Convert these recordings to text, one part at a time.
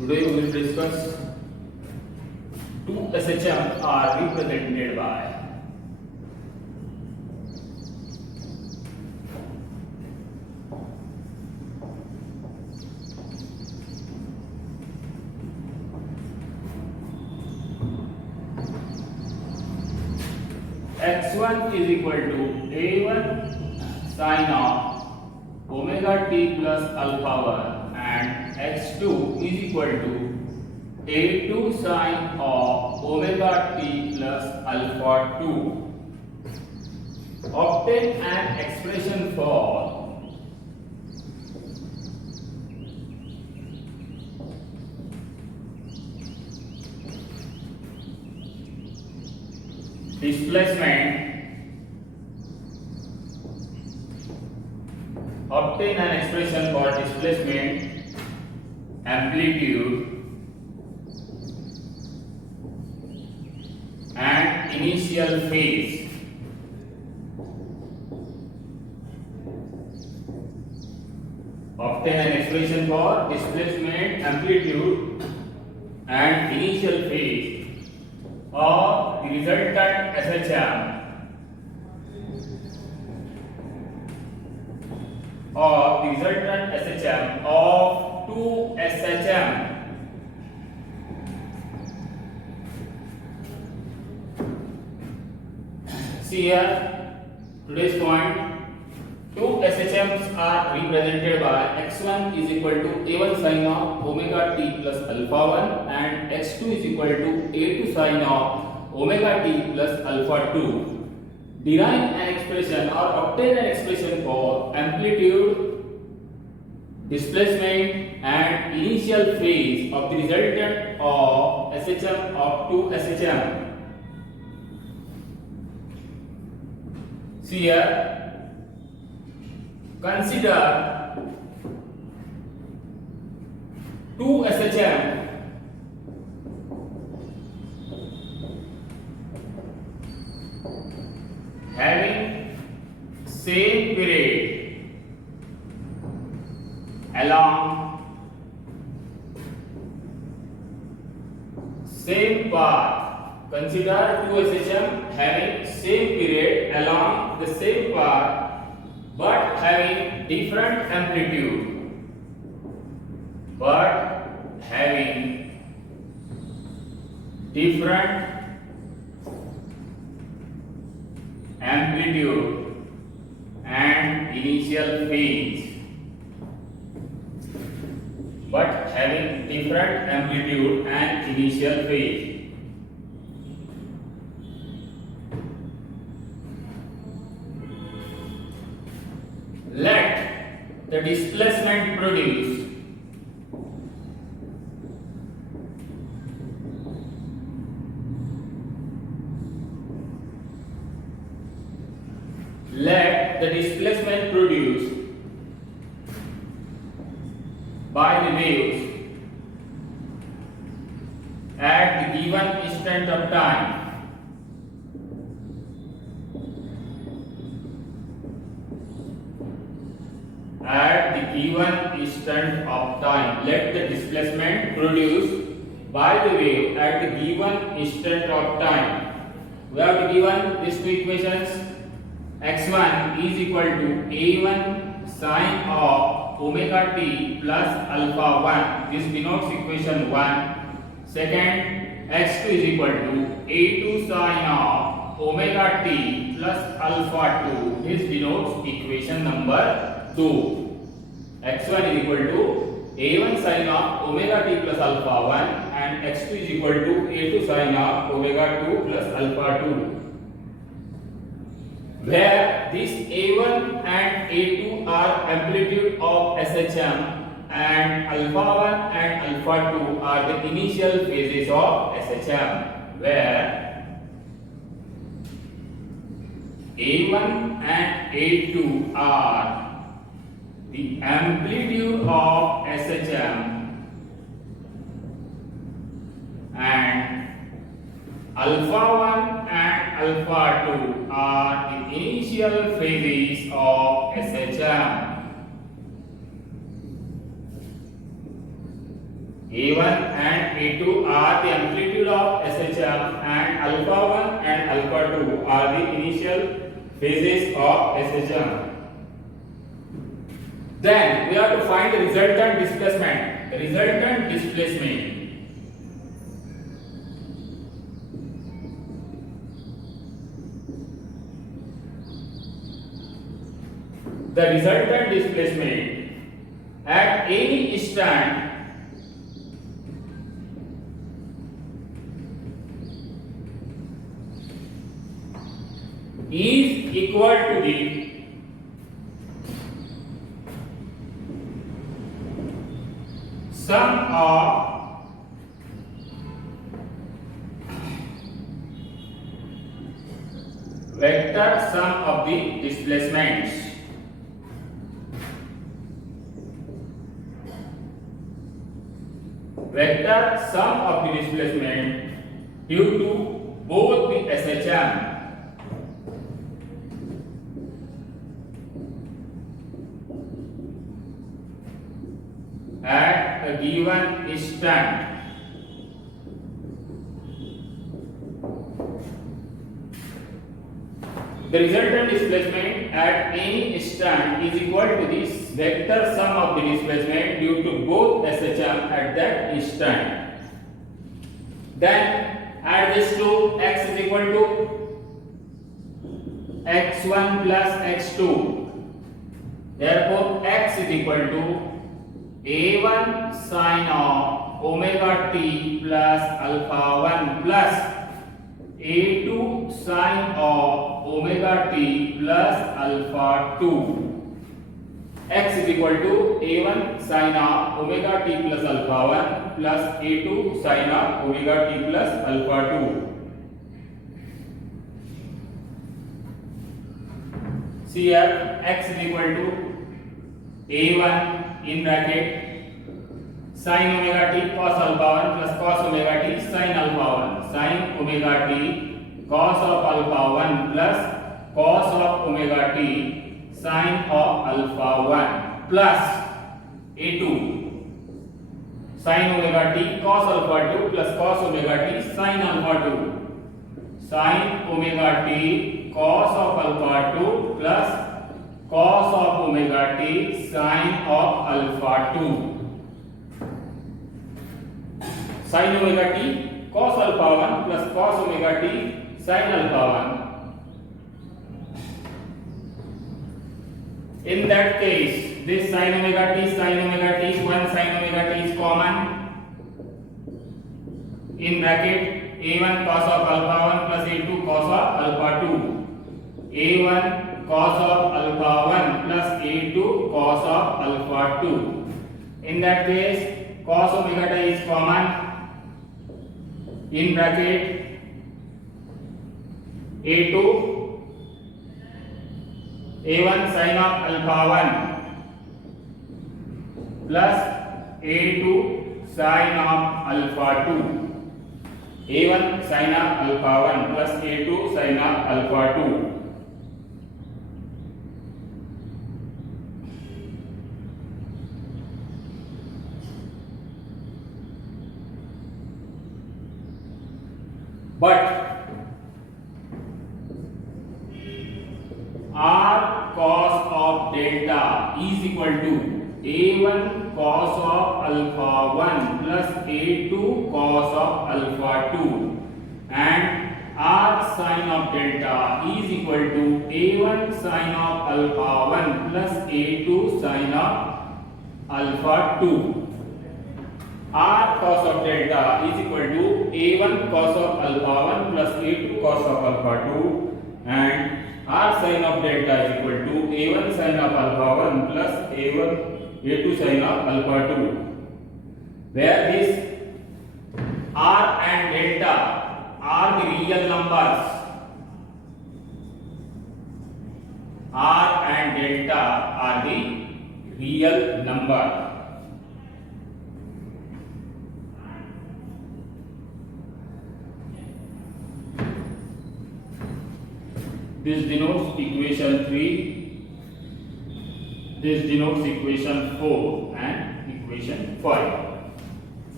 Today we will discuss two SHM are represented by x1 is equal to a1 sin of omega t plus alpha 1 and x2 is equal to a2 sin of omega t plus alpha 2. Obtain an expression for displacement. Obtain an expression for displacement, amplitude and initial phase. Obtain an expression for displacement, amplitude and initial phase of the resultant SHM of two SHM. See here, today's point, two SHMs are represented by x1 is equal to a1 sin of omega t plus alpha 1 and x2 is equal to a2 sin of omega t plus alpha 2. Derive an expression or obtain an expression for amplitude, displacement and initial phase of the resultant of SHM of two SHM. See here, consider two SHM having same period along same path. Consider two SHM having same period along the same path but having different amplitude. And initial phase. Having different amplitude and initial phase. Let the displacement produce by the waves at the given instant of time. Let the displacement produced by the wave at the given instant of time. We have given these two equations. x1 is equal to a1 sin of omega t plus alpha 1. This denotes equation 1. Second, x2 is equal to a2 sin of omega t plus alpha 2. This denotes equation number 2. x1 is equal to a1 sin of omega t plus alpha 1 and x2 is equal to a2 sin of omega 2 plus alpha 2. Where this a1 and a2 are amplitude of SHM and alpha 1 and alpha 2 are the initial phases of SHM, where a1 and a2 are the amplitude of SHM and alpha 1 and alpha 2 are the initial phases of SHM. A1 and A2 are the amplitude of SHM, and alpha 1 and alpha 2 are the initial phases of SHM. Then we have to find the resultant displacement. The resultant displacement at any instant is equal to the sum of vector sum of the displacements. Vector sum of the displacement due to both the SHM at a given instant the resultant displacement at any instant is equal to this vector sum of the displacement due to both SHM at that instant. Then add this to x is equal to x1 plus x2. Therefore x is equal to A1 sin of omega t plus alpha 1 plus A2 sin of omega t plus alpha 2. X is equal to A1 sin of omega t plus alpha 1 plus A2 sin of omega t plus alpha 2. See here, x is equal to A1 in bracket sin omega t cos alpha 1 plus cos omega t sin alpha 1 sin omega t cos of alpha 1 plus cos of omega t sin of alpha 1 plus A2 sin omega t cos alpha 2 plus cos omega t sin alpha 2 sin omega t cos of alpha 2 plus cos of omega t sin of alpha 2. Sin omega t cos alpha 1 plus cos omega t sin alpha 1. In that case, this sin omega t, one sin omega t is common. In bracket A1 cos of alpha 1 plus A2 cos of alpha 2. A1 cos of alpha 1 plus A2 cos of alpha 2. In that case, cos omega t is common. In bracket A2 A1 sin of alpha 1 plus A2 sin of alpha 2. A1 sin of alpha 1 plus A2 sin of alpha 2. But R cos of delta is equal to A1 cos of alpha 1 plus A2 cos of alpha 2, and R sin of delta is equal to A1 sin of alpha 1 plus A2 sin of alpha 2. R cos of delta is equal to A1 cos of alpha 1 plus A2 cos of alpha 2, and R sin of delta is equal to A1 sin of alpha 1 plus A2 sin of alpha 2, where this R and delta are the real numbers. R and delta are the real number. This denotes equation 3, this denotes equation 4 and equation 5.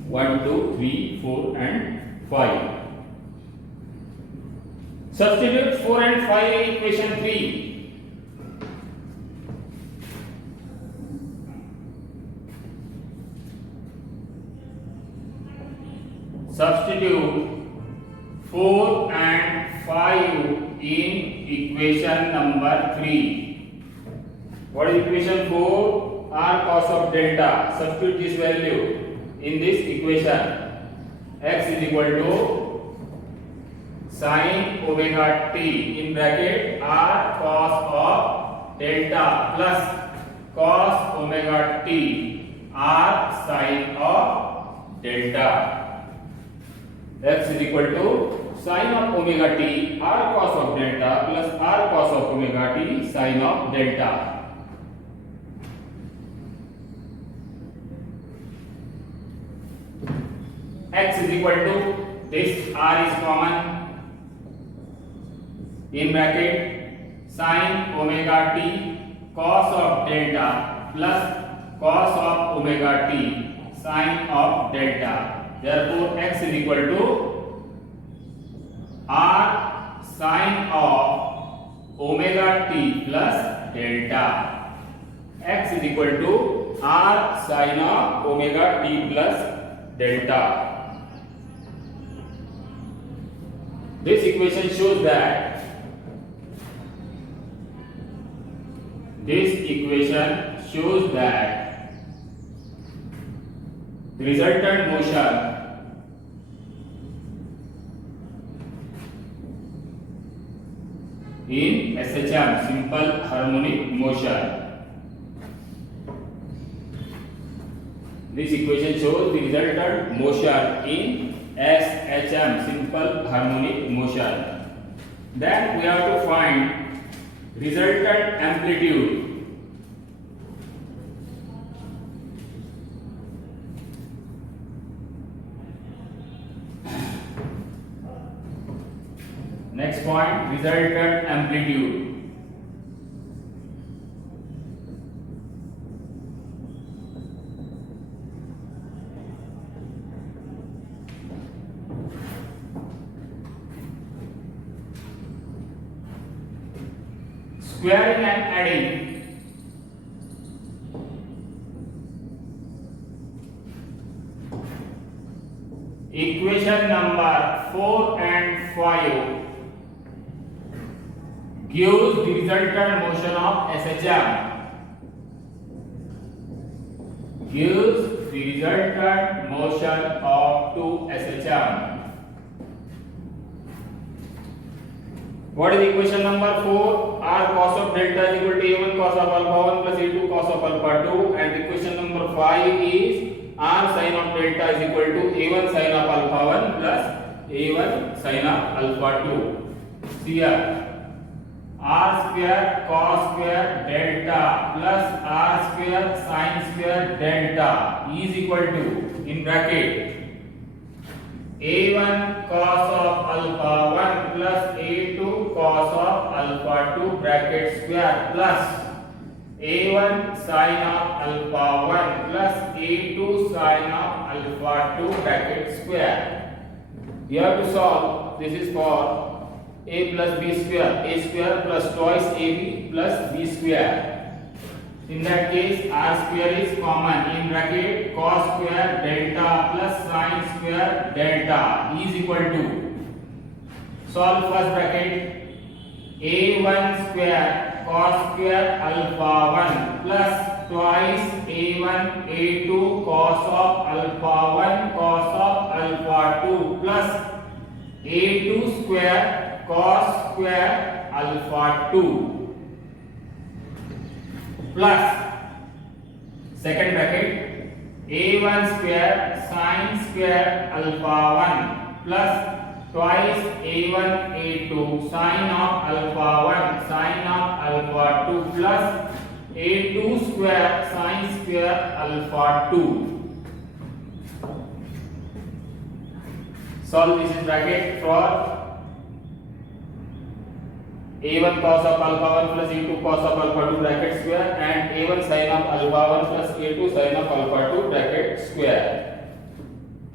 1, 2, 3, 4 and 5. Substitute 4 and 5 in equation 3. Substitute 4 and 5 in equation number 3. What is equation 4? R cos of delta. Substitute this value in this equation. X is equal to sin omega t in bracket R cos of delta plus cos omega t R sin of delta. X is equal to sin of omega t R cos of delta plus R cos of omega t sin of delta. X is equal to this R is common in bracket sin omega t cos of delta plus cos of omega t sin of delta. Therefore, x is equal to R sin of omega t plus delta. X is equal to R sin of omega t plus delta. This equation shows that the resultant motion in SHM, simple harmonic motion. This equation shows the resultant motion in SHM, simple harmonic motion. Then we have to find resultant amplitude. Next point, resultant amplitude. Squaring and adding. Equation number 4 and 5 gives the resultant motion of SHM. Gives the resultant motion of 2 SHM. What is equation number 4? R cos of delta is equal to A1 cos of alpha 1 plus A2 cos of alpha 2, and equation number 5 is R sin of delta is equal to A1 sin of alpha 1 plus A1 sin of alpha 2. See here, R square cos square delta plus R square sin square delta is equal to, in bracket, A1 cos of alpha 1 plus A2 cos of alpha 2 bracket square plus A1 sin of alpha 1 plus A2 sin of alpha 2 bracket square. You have to solve. This is for a plus b square, a square plus twice ab plus b square. In that case, r square is common, in bracket cos square delta plus sin square delta is equal to, solve first bracket, a1 square cos square alpha 1 plus twice a1 a2 cos of alpha 1 cos of alpha 2 plus a2 square cos square alpha 2 plus second bracket a1 square sin square alpha 1 plus twice a1 a2 sin of alpha 1 sin of alpha 2 plus a2 square sin square alpha 2. Solve this in bracket for a1 cos of alpha 1 plus a2 cos of alpha 2 bracket square and a1 sin of alpha 1 plus a2 sin of alpha 2 bracket square.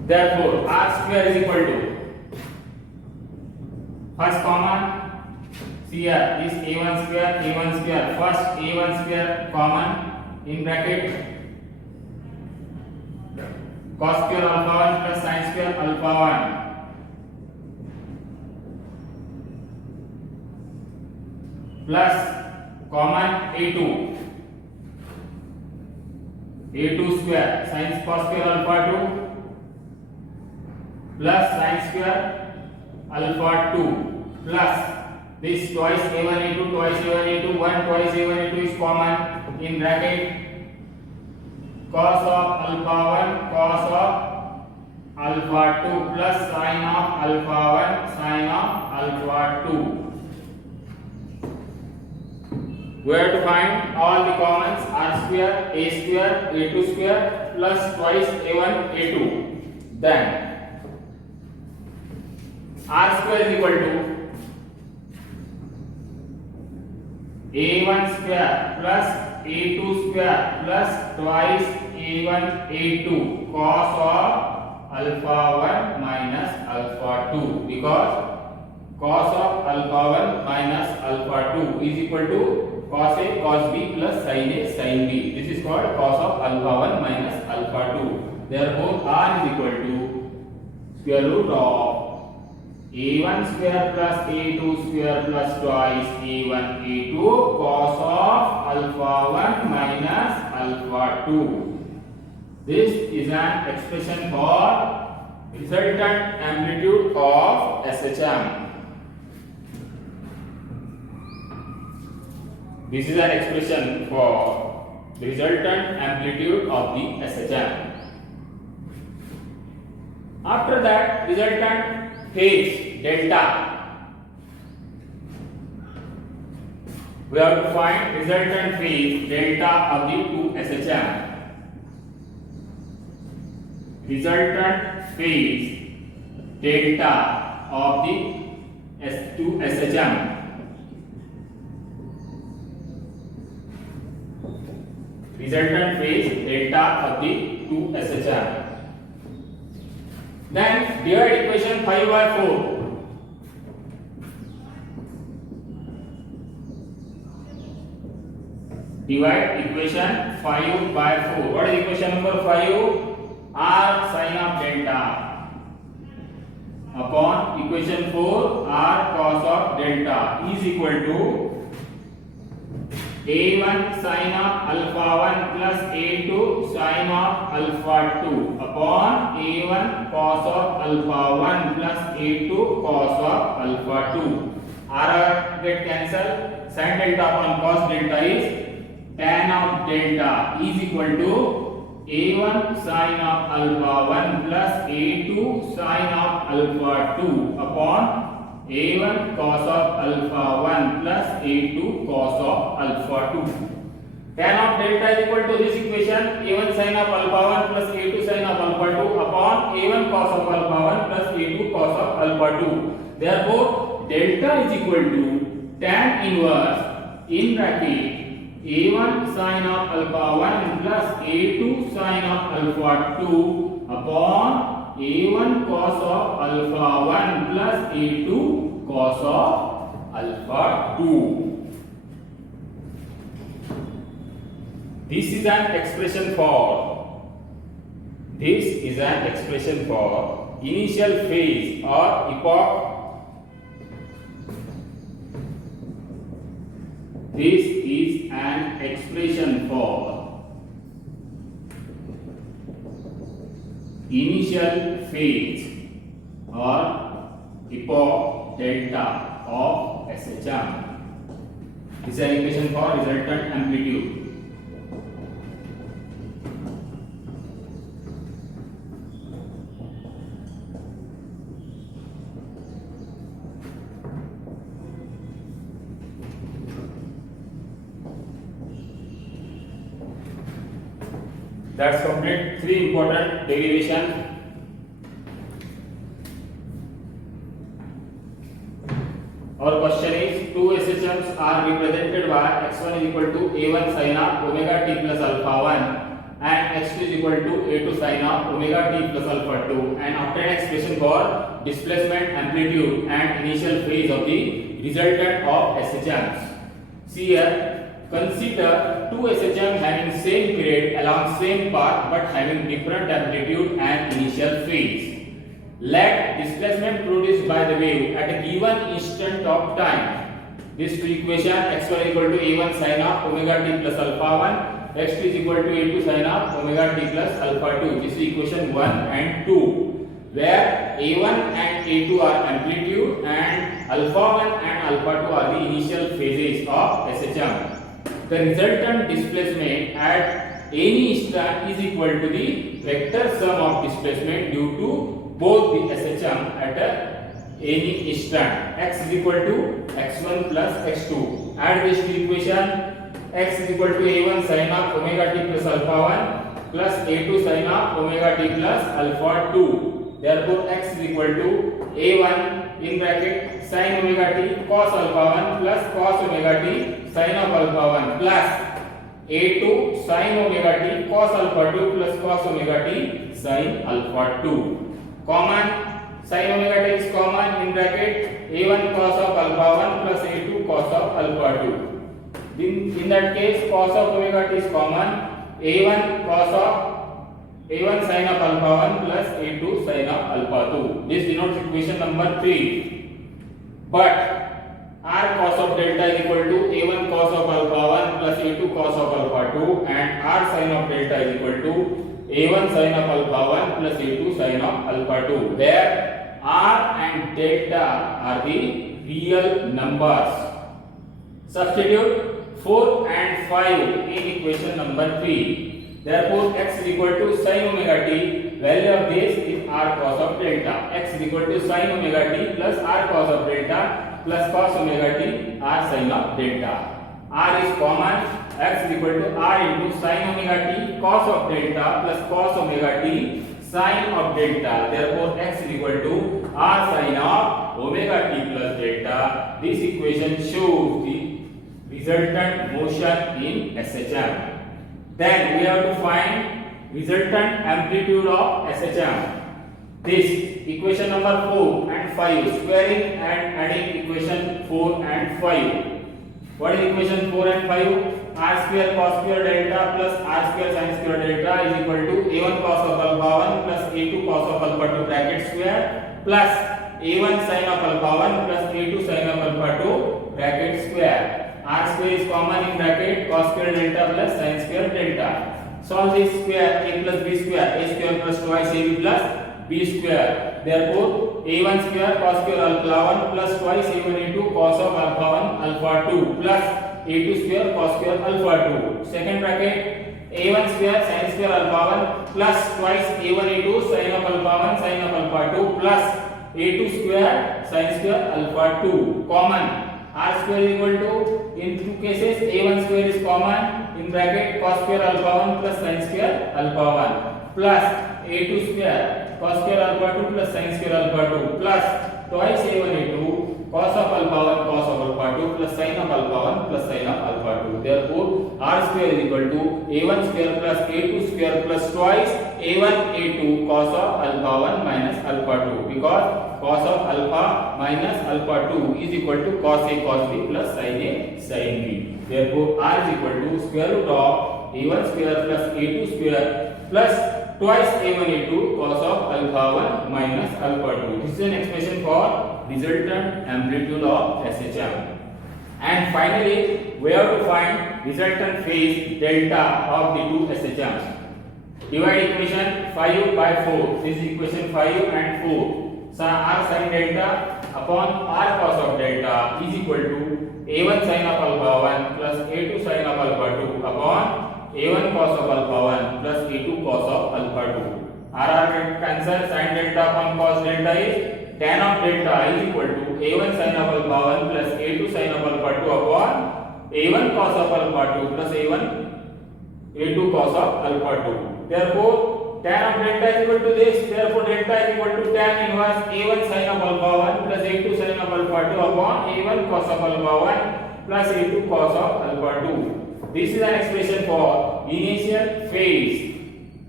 Therefore, r square is equal to first common. See here, this a1 square. First a1 square common in bracket. Cos square alpha 1 plus sin square alpha 1 plus common a2 square sin cos square alpha 2 plus sin square alpha 2 plus this twice a1 a2 twice a1 a2 1 twice a1 a2 is common in bracket. Cos of alpha 1 cos of alpha 2 plus sin of alpha 1 sin of alpha 2. We have to find all the commons r square, a2 square plus twice a1 a2. Then r square is equal to a1 square plus a2 square plus twice a1 a2 cos of alpha 1 minus alpha 2, because cos of alpha 1 minus alpha 2 is equal to cos A cos B plus sin A sin B. This is called cos of alpha 1 minus alpha 2. Therefore, r is equal to square root of a1 square plus a2 square plus twice a1 a2 cos of alpha 1 minus alpha 2. This is an expression for resultant amplitude of SHM. This is an expression for the resultant amplitude of the SHM. After that, resultant phase delta. We have to find resultant phase delta of the two SHM. Resultant phase delta of the two SHM. Resultant phase delta of the two SHM. Then divide equation 5 by 4. Divide equation 5 by 4. What is equation number 5? R sin of delta upon equation 4 R cos of delta is equal to a1 sin of alpha 1 plus a2 sin of alpha 2 upon a1 cos of alpha 1 plus a2 cos of alpha 2. R get cancelled. Sin delta upon cos delta is tan of delta is equal to a1 sin of alpha 1 plus a2 sin of alpha 2 upon a1 cos of alpha 1 plus a2 cos of alpha 2. Tan of delta is equal to this equation a1 sin of alpha 1 plus a2 sin of alpha 2 upon a1 cos of alpha 1 plus a2 cos of alpha 2. Therefore, delta is equal to tan inverse in bracket a1 sin of alpha 1 plus a2 sin of alpha 2 upon a1 cos of alpha 1 plus a2 cos of alpha 2. This is an expression for initial phase or epoch. This is an expression for initial phase or epoch delta of SHM. This is an equation for resultant amplitude. That's complete 3 important derivation. Our question is, two SHMs are represented by x1 is equal to a1 sin of omega t plus alpha 1 and x2 is equal to a2 sin of omega t plus alpha 2, and obtain expression for displacement, amplitude and initial phase of the resultant of SHMs. See here, consider two SHM having same period along same path but having different amplitude and initial phase. Let displacement produced by the wave at a given instant of time. This equation x1 equal to a1 sin of omega t plus alpha 1, x2 is equal to a2 sin of omega t plus alpha 2. This is equation 1 and 2, where a1 and a2 are amplitude and alpha 1 and alpha 2 are the initial phases of SHM. The resultant displacement at any instant is equal to the vector sum of displacement due to both the SHM at any instant. X is equal to x1 plus x2. Add this to equation. X is equal to a1 sin of omega t plus alpha 1 plus a2 sin of omega t plus alpha 2. Therefore, x is equal to a1 in bracket sin omega t cos alpha 1 plus cos omega t sin of alpha 1 plus a2 sin omega t cos alpha 2 plus cos omega t sin alpha 2. Common, sin omega t is common in bracket a1 cos of alpha 1 plus a2 cos of alpha 2. In that case, cos of omega t is common, a1 cos of a1 sin of alpha 1 plus a2 sin of alpha 2. This denotes equation number 3. But r cos of delta is equal to a1 cos of alpha 1 plus a2 cos of alpha 2, and r sin of delta is equal to a1 sin of alpha 1 plus a2 sin of alpha 2, where r and delta are the real numbers. Substitute 4 and 5 in equation number 3. Therefore, x is equal to sin omega t. Value of this is r cos of delta. X is equal to sin omega t plus r cos of delta plus cos omega t r sin of delta. R is common. X is equal to r into sin omega t cos of delta plus cos omega t sin of delta. Therefore, x is equal to r sin of omega t plus delta. This equation shows the resultant motion in SHM. Then we have to find resultant amplitude of SHM. This equation number 4 and 5, squaring and adding equation 4 and 5. What is equation 4 and 5? R square cos square delta plus r square sin square delta is equal to a1 cos of alpha 1 plus a2 cos of alpha 2 bracket square plus a1 sin of alpha 1 plus a2 sin of alpha 2 bracket square. R square is common in bracket cos square delta plus sin square delta. Solve this square, a plus b square, a square plus twice ab plus b square. Therefore, a1 square cos square alpha 1 plus twice a1 into cos of alpha 1 alpha 2 plus a2 square cos square alpha 2. Second bracket, a1 square sin square alpha 1 plus twice a1 into sin of alpha 1 sin of alpha 2 plus a2 square sin square alpha 2. Common. R square is equal to, in two cases, a1 square is common in bracket cos square alpha 1 plus sin square alpha 1 plus a2 square cos square alpha 2 plus sin square alpha 2 plus twice a1 a2 cos of alpha 1 cos of alpha 2 plus sin of alpha 1 plus sin of alpha 2. Therefore, r square is equal to a1 square plus a2 square plus twice a1 a2 cos of alpha 1 minus alpha 2, because cos of alpha minus alpha 2 is equal to cos a cos b plus sin a sin b. Therefore, r is equal to square root of a1 square plus a2 square plus twice a1 a2 cos of alpha 1 minus alpha 2. This is an expression for resultant amplitude of SHM. And finally, we have to find resultant phase delta of the two SHMs. Divide equation 5 by 4. This is equation 5 and 4. So r sin delta upon r cos of delta is equal to a1 sin of alpha 1 plus a2 sin of alpha 2 upon a1 cos of alpha 1 plus a2 cos of alpha 2. R cancel, sin delta upon cos delta is tan of delta is equal to a1 sin of alpha 1 plus a2 sin of alpha 2 upon a1 cos of alpha 2 plus a2 cos of alpha 2. Therefore, tan of delta is equal to this. Therefore, delta is equal to tan inverse a1 sin of alpha 1 plus a2 sin of alpha 2 upon a1 cos of alpha 1 plus a2 cos of alpha 2. This is an expression for initial phase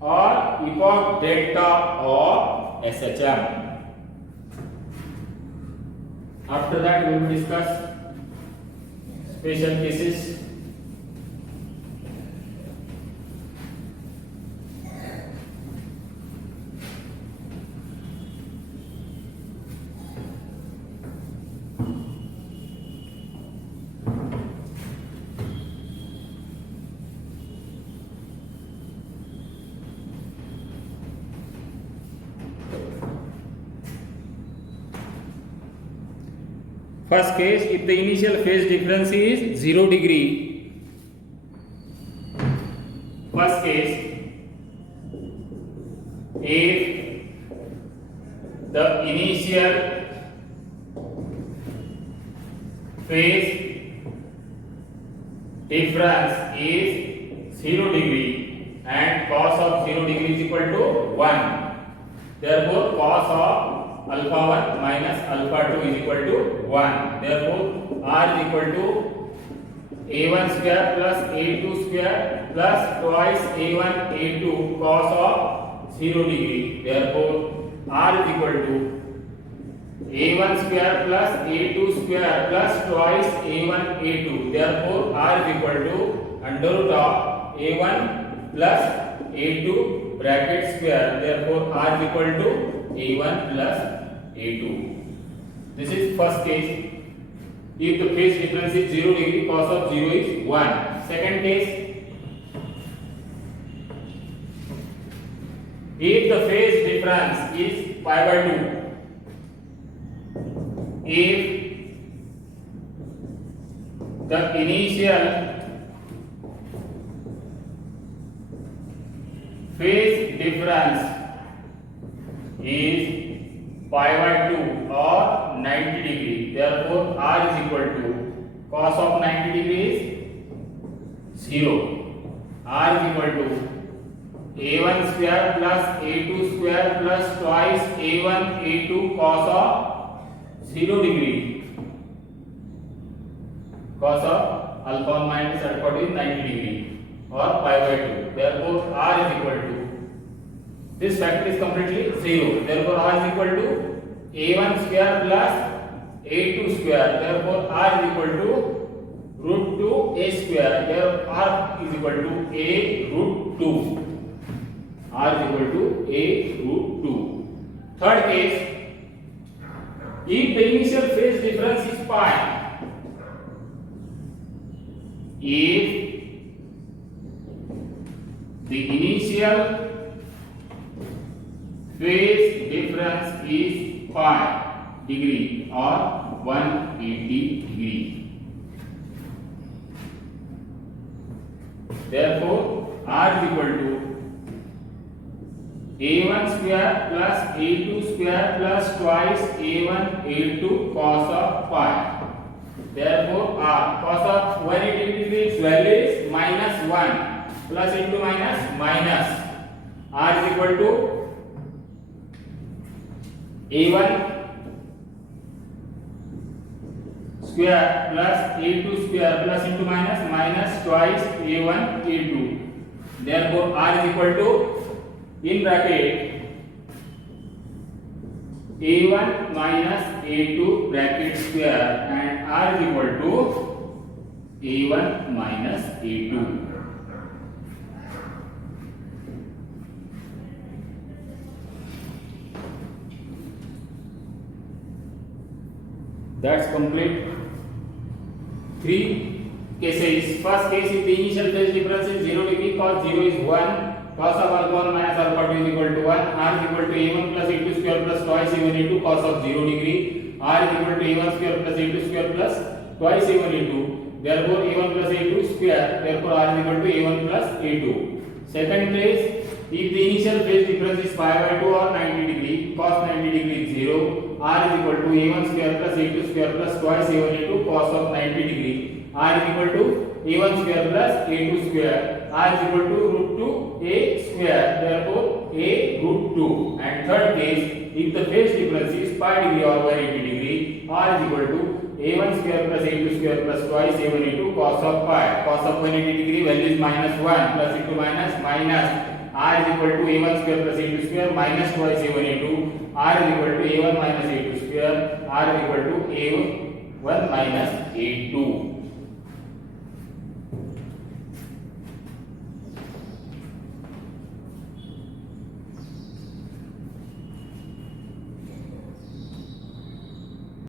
or epoch delta of SHM. After that we will discuss special cases. First case, if the initial phase difference is 0 degree. First case, if the initial phase difference is 0 degree and cos of 0 degree is equal to 1. Therefore, cos of alpha 1 minus alpha 2 is equal to 1. Therefore, R is equal to A1 square plus A2 square plus twice A1 A2 cos of 0 degree. Therefore, R is equal to A1 square plus A2 square plus twice A1 A2. Therefore, R is equal to under root of A1 plus A2 bracket square. Therefore, R is equal to A1 plus A2. This is first case. If the phase difference is 0 degree, cos of 0 is 1. Second case, if the phase difference is pi by 2, if the initial phase difference is pi by 2 or 90 degree, therefore R is equal to cos of 90 degree is 0. R is equal to A1 square plus A2 square plus twice A1 A2 cos of 0 degree. Cos of alpha 1 minus alpha 2 is 90 degree or pi by 2. Therefore R is equal to, this factor is completely 0. Therefore R is equal to A1 square plus A2 square. Therefore R is equal to root 2 A square. Therefore R is equal to A root 2. R is equal to A root 2. Third case, if the initial phase difference is pi, if the initial phase difference is pi degree or 180 degree, therefore R is equal to A1 square plus A2 square plus twice A1 A2 cos of pi. Therefore R cos of 180 degree value is minus 1 plus into minus minus. R is equal to A1 square plus A2 square plus into minus minus twice A1 A2. Therefore R is equal to, in bracket, A1 minus A2 bracket square, and R is equal to A1 minus A2. That's complete. Three cases. First case, if the initial phase difference is 0 degree, cos 0 is 1, cos of alpha 1 minus alpha 2 is equal to 1, R is equal to A1 plus A2 square plus twice A1 A2 cos of 0 degree, R is equal to A1 square plus A2 square plus twice A1 A2. Therefore A1 plus A2 square, therefore R is equal to A1 plus A2. Second case, if the initial phase difference is pi by 2 or 90 degree, cos 90 degree is 0, R is equal to A1 square plus A2 square plus twice A1 A2 cos of 90 degree, R is equal to A1 square plus A2 square, R is equal to root 2 A square, therefore A root 2. And third case, if the phase difference is pi degree or 180 degree, R is equal to A1 square plus A2 square plus twice A1 A2 cos of pi. Cos of 180 degree value is minus 1 plus into minus minus. r is equal to a1 square plus a2 square minus twice a1 a2, r is equal to a1 minus a2 square, r is equal to a1 minus a2.